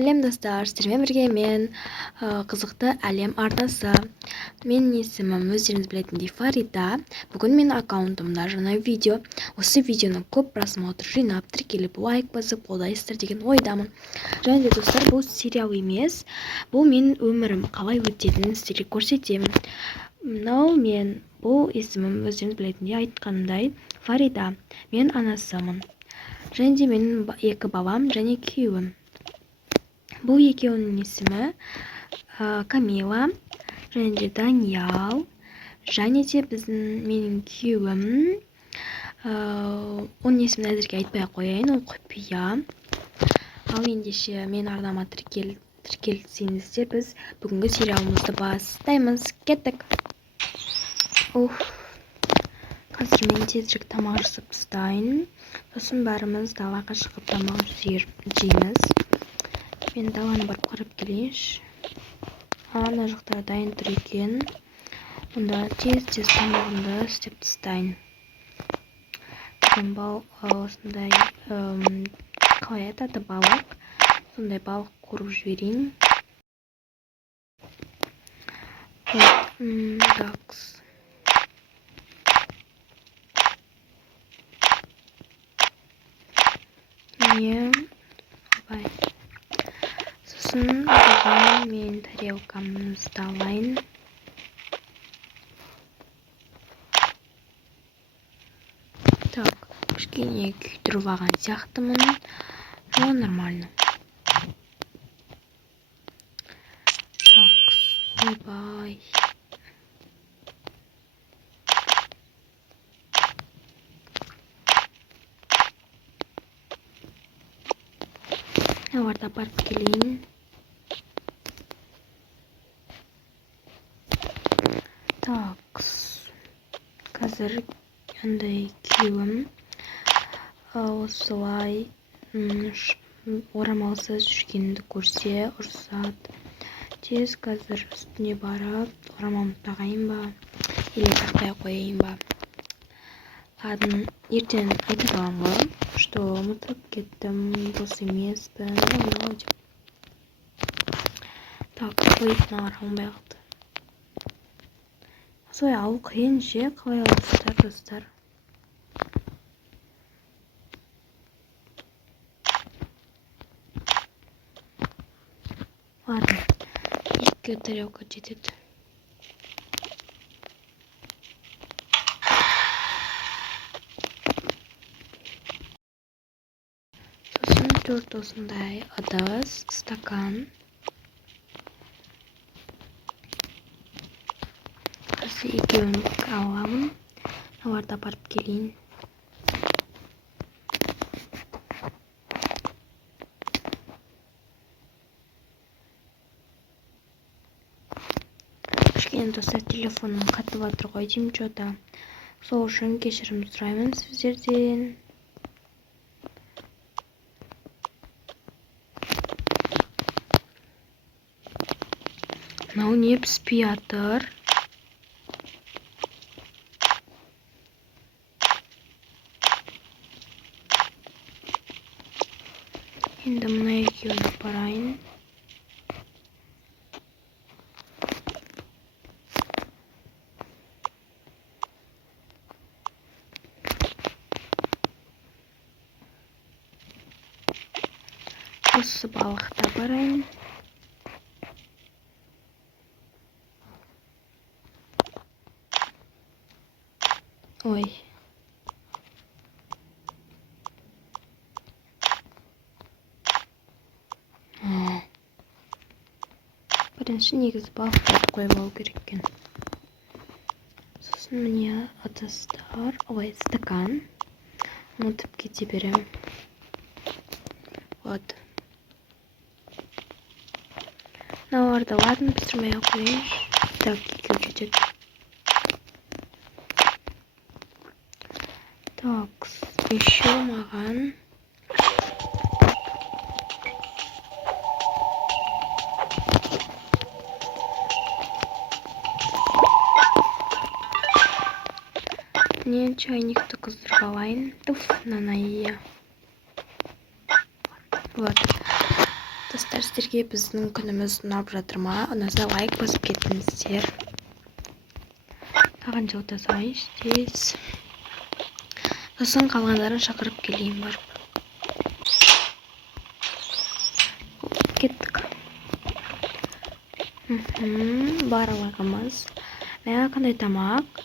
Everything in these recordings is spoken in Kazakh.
Сәлем достар, сіздермен бірге мен қызықты әлем арнасы. Менің есімім өздеріңіз білетіндей Фарида. Бүгін менің аккаунтымда жаңа видео. Осы видеоны көп просмотр жинап, тіркеліп, лайк басып қолдайсыздар деген ойдамын. Және де достар, бұл сериал емес, бұл менің өмірім қалай өтетінін сіздерге көрсетемін. Мынау мен, бұл есімім өздеріңіз білетіндей айтқанымдай Фарида. Мен анасымын. Және де менің 2 балам және күйеуім. Бұл екеуінің есімі Камила және де Даниял. Және де менің күйеуім. Оның есімін әзірге айтпай қояйын, ол құпия. Ал ендеше мен арнама тіркелсеңіздер, біз бүгінгі сериалымызды бастаймыз. Кеттік. Қазір мен тезірек тамақ жасап тастайын. Сосын бәріміз далаға шығып тамақ жейміз. Мен даланы барып қарап келейінші. Ана жақта дайын тұр екен. Онда тез тамағымды істеп тастайын. Осындай қалай айтады, балық. Сондай балық қуырып жіберейін. Такс. Сосын бұған мен тарелкамызды алайын. Так, кішкене күйдіріп алған сияқтымын, но нормально. Так, ойбай. Оларды апарып келейін. Так, қазір андай күйеуім осылай орамалсыз жүргенімді көрсе ұрсады. Тез қазір үстіне барып, орамалымды тағайын ба, или тақпай қояйын ба. Ладно, ертең айтып аламын ғой, что ұмытып кеттім, дос емеспін, деп. Так, мыналар алынбай қалды. Осылай алу қиын ше, қалай аласыздар, достар? Ладно, 2 тарелка жетеді. Сосын 4 осындай ыдыс, стакан. Қазір екеуін аламын. Оларды апарып келейін. Кішкене достар, телефоным қатып жатыр ғой деймін что-то. Сол үшін кешірім сұраймын сіздерден. Мынау не піспей жатыр? Енді мына екеуін апарайын. Осы балықта барайын. Ой. Бірінші негізі балықтарды қойып алу керек екен. Сосын міне ыдыстар, стакан. Ұмытып кете беремін. Вот. Мыналарды ладно пісірмей ақ қояйыншы. Так, екеу жетеді. Так, еще маған. Не чайникті қыздырып алайын. Туф, нанайы. Вот. Достар, Сіздерге біздің күніміз ұнап жатыр ма? Ұнаса лайк басып кетіңіздер. Тағанша ота салайыншы тез. Сосын қалғандарын шақырып келейін барып. Кеттік. Барлығымыз. Маған қандай тамақ?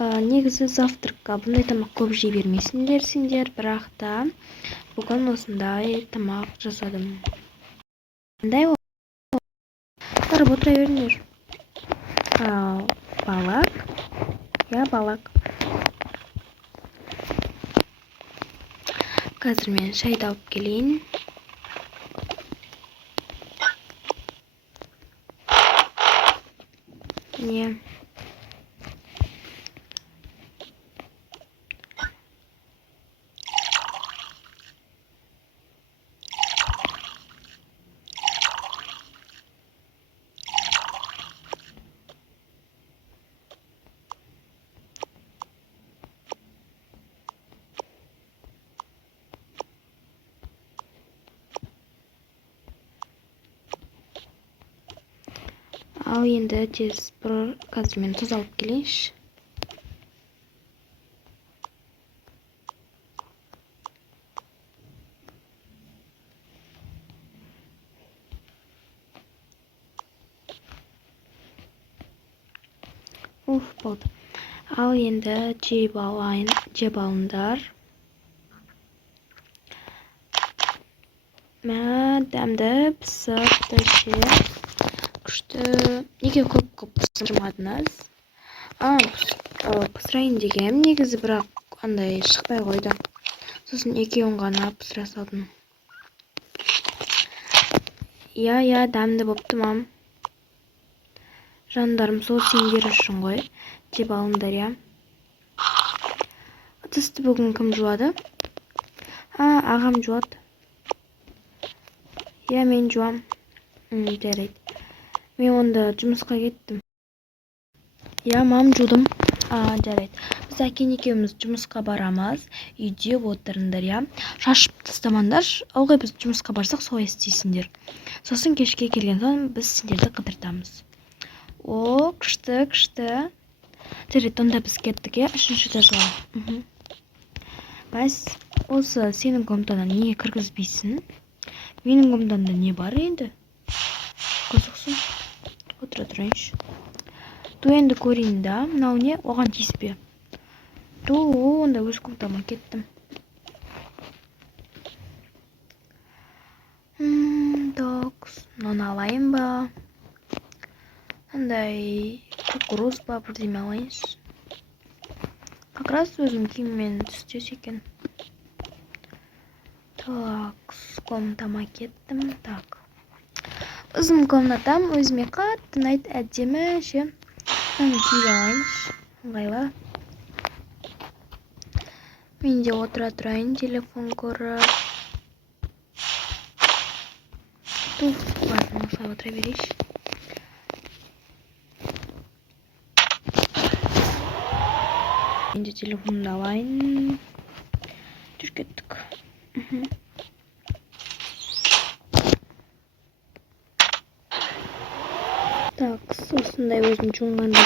Негізі завтракқа бұндай тамақ көп жей бермейсіңдер сендер, бірақ та бүгін осындай тамақ жасадым. Қандай ол? Тұрып отыра беріңдер. Балақ? Я балақ. Қазір мен шайды алып келейін. Не? Ал енді тез бір қазір мен тұз алып келейінші. Болды. Ал енді жеп алыңдар. Дәмді пісірді ше. Күшті. Неге көп пісірмадыңыз? Пісірайын дегем, негізі бірақ андай шықпай қойды. Сосын екеуін ғана пісіре салдым. Я, дәмді бопты мам. Жандарым, сол сендер үшін ғой. Жеп алыңдар, я. Ыдысты бүгін кім жуады? Ағам жуады. Я, мен жуам. Жарайды. Мен онда жұмысқа кеттім. Я, мам жудым. Жарайды. Біз әкен екеуміз жұмысқа барамыз. Үйде отырыңдар, я. Шашып тастамаңдар. Ылғи біз жұмысқа барсақ, солай істейсіңдер. Сосын кешке келген соң біз сендерді қыдыртамыз. Күшті. Жарайды, онда біз кеттік, я. Үшінші жазға. Бас, осы сенің комнатаңа неге кіргізбейсің? Менің комнатамда не бар енді? Қызықсың. Отыра тұрайыншы. Енді көрейін да, мынау не? Оған тиіспе. Онда өз комнатама кеттім. Мынаны алайын ба? Андай кукуруз ба, бірдеме алайыншы. Как раз өзім киіммен түстес екен. Комнатама кеттім. Өзім комнатам өзіме қатты ұнайды, әдемі ше. Мені киіп алайыншы. Ыңғайлы. Мен де отыра тұрайын, телефон көріп. Ладно, осылай отыра берейінші. Мен де телефонымды алайын. Жүр кеттік. Осындай өзім жуынғанда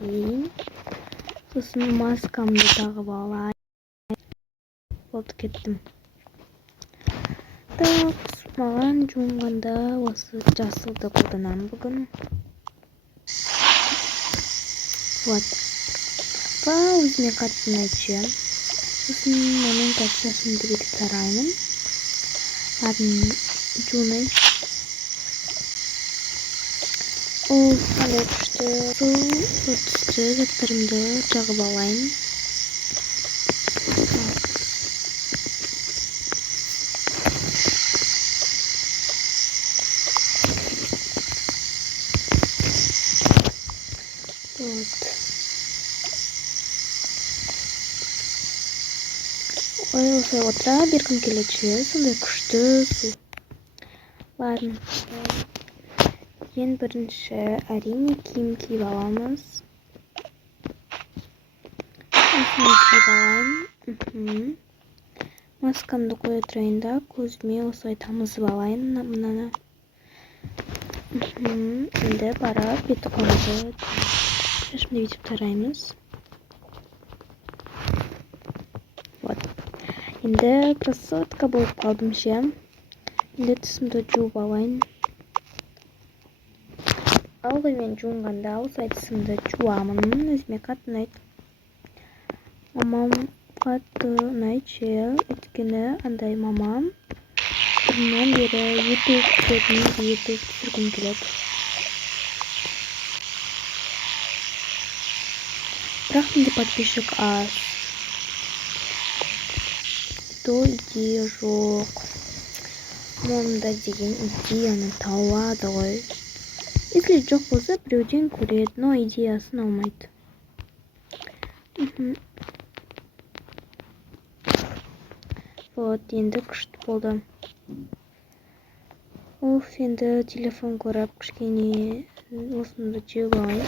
кейін. Сосын маскамды тағып алайын. Болды, кеттім. Маған жуынғанда осы жасылды қолданам бүгін. Өзіме қатты ұнайды. Сосын оның шашымды бүйтіп тараймын. Жуынайын. Қандай күшті. Түсті заттарымды жағып алайын. Осылай отыра бергім келеді, сондай күшті су. Ладно. Ең бірінші әрине киім киіп аламыз. Осыны киіп алайын. Маскамды қоя тұрайын да, көзіме осылай тамызып алайын мынаны. Енді барып бет қолымды шашымды бүйтіп тараймыз. Вот. Енді красотка болып қалдым ше. Енді тісімді жуып алайын. Ылғи мен жуынғанда осылай тісімді жуамын. Өзіме қатты ұнайды. Мамам қатты ұнайды ше. Өйткені андай мамам бұрыннан бері YouTube түсіргім келеді. Бірақ менде подписчик аз. То идея жоқ. Мұнда деген идеяны тауады ғой. Если жоқ болса, біреуден көреді, но идеясын алмайды. Вот, енді күшті болды. Енді телефон көріп, кішкене осында жеу алайын.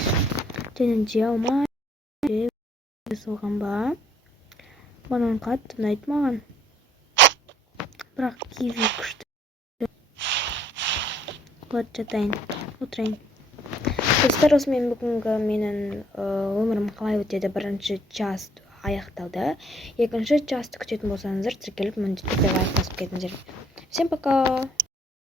Және жей алмай, салған ба. Банан қатты ұнайды маған. Бірақ киви күшті. Вот, жатайын, отырайын. Достар, осымен бүгінгі менің өмірім қалай өтеді. Бірінші час аяқталды. Екінші часты күтетін болсаңыздар, тіркеліп міндетті түрде лайк басып кетіңіздер. Всем пока!